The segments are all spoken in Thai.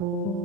Oh.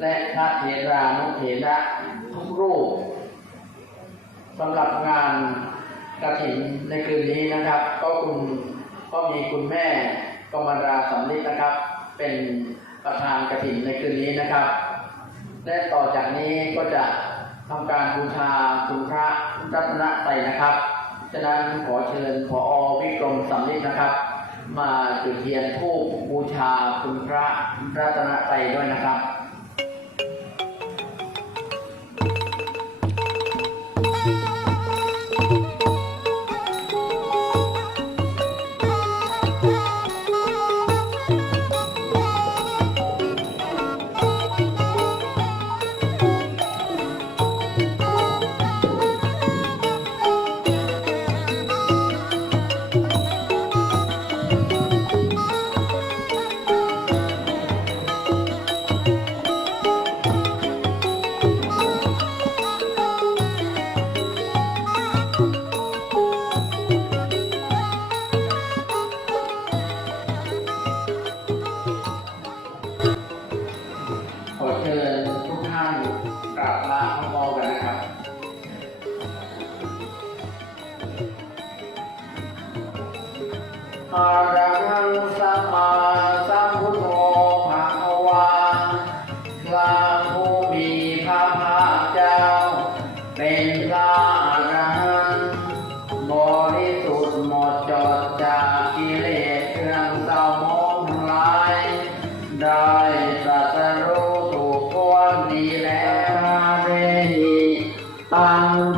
และพระเถรานุเถระทุกรูปสำหรับงานกระถิ่นในคืนนี้นะครับ ก็คุณก็มีคุณแม่กมาราสำลิดนะครับ เป็นประธานกระถิ่นในคืนนี้นะครับ และต่อจากนี้ก็จะทำการบูชาคุณพระรัตนไตรนะครับ ฉะนั้นขอเชิญผอวิกรมสำลิดนะครับ มาจุดเทียนทูบบูชาคุณพระรัตนตรัยด้วยนะครับ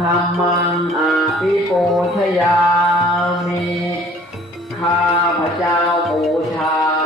ธรรมังอาภิปูชยามีข้าพเจ้าปูชา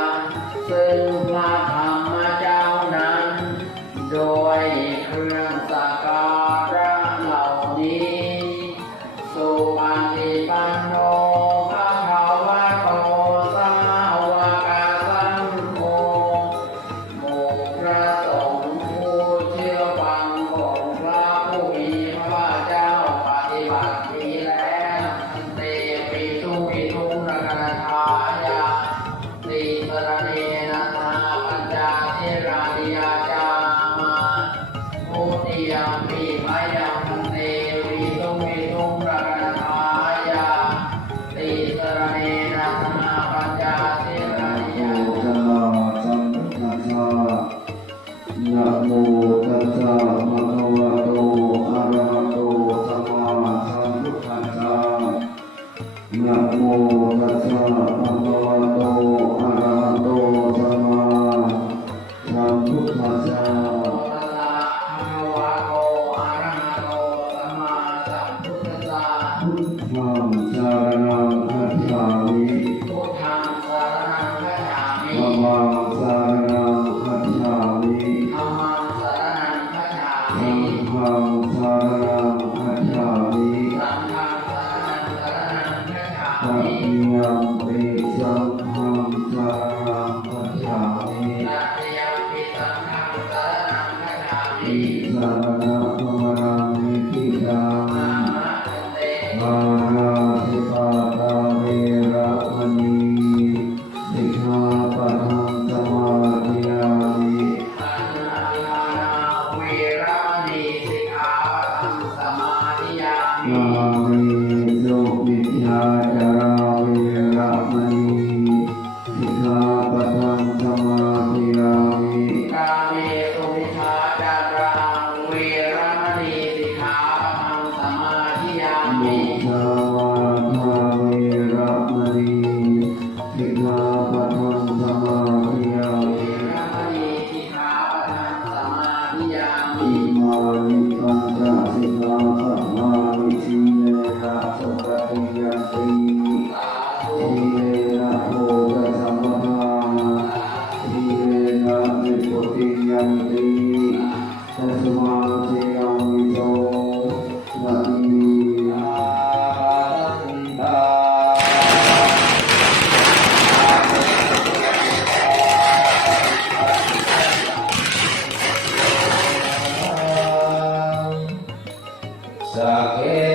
saque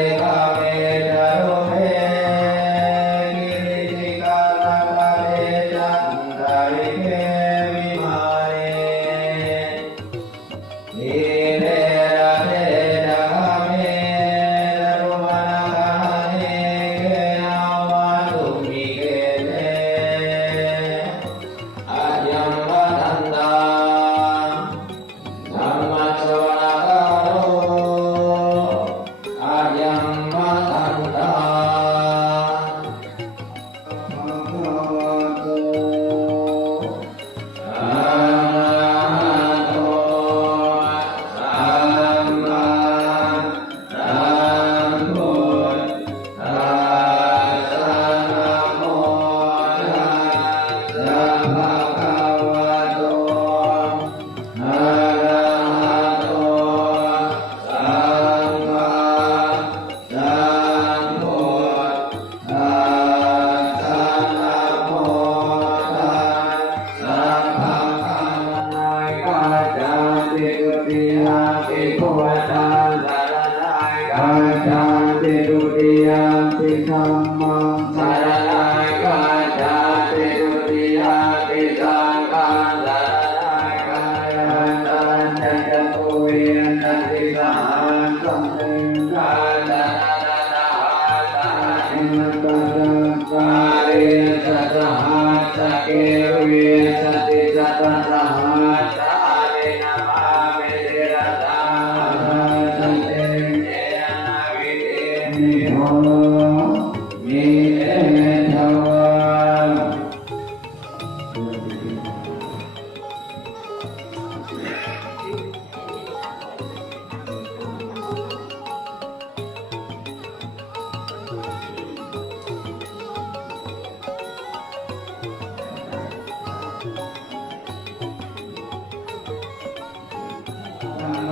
Hare Hare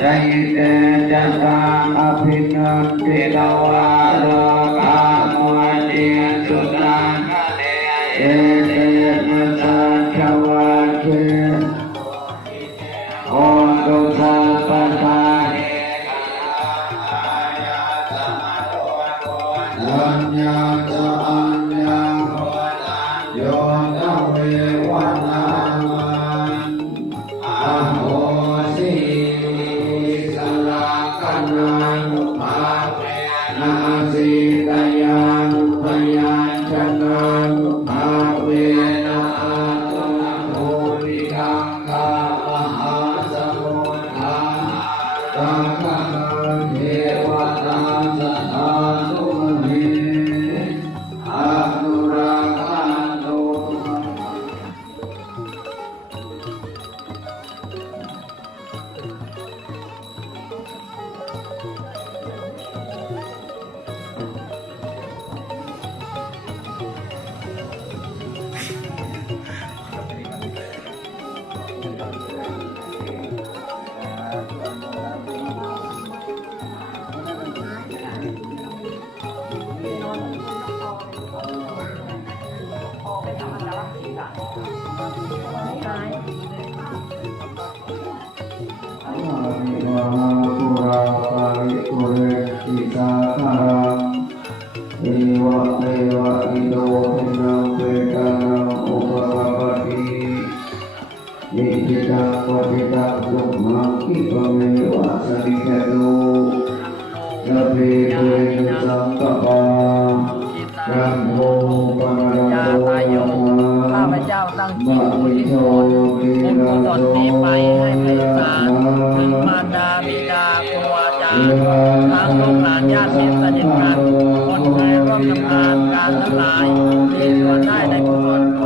ใจเตจังอภินันติลาวาาเวนาสี จิตังปฏิตังสุมังคิปเมวะสริกโตสัพเพปุเรตุสังกปารัมโภปะระยาโตตายโยข้าพเจ้าตั้งจิตอุทิศบุญบุญกุศลนี้ไปให้ไพศาลถึงมารดาบิดาครูอาจารย์ทั้งลูกหลานญาติสนิทกันคนเคยร่วมทำงานการทั้งหลายมีส่วนได้ในกุศล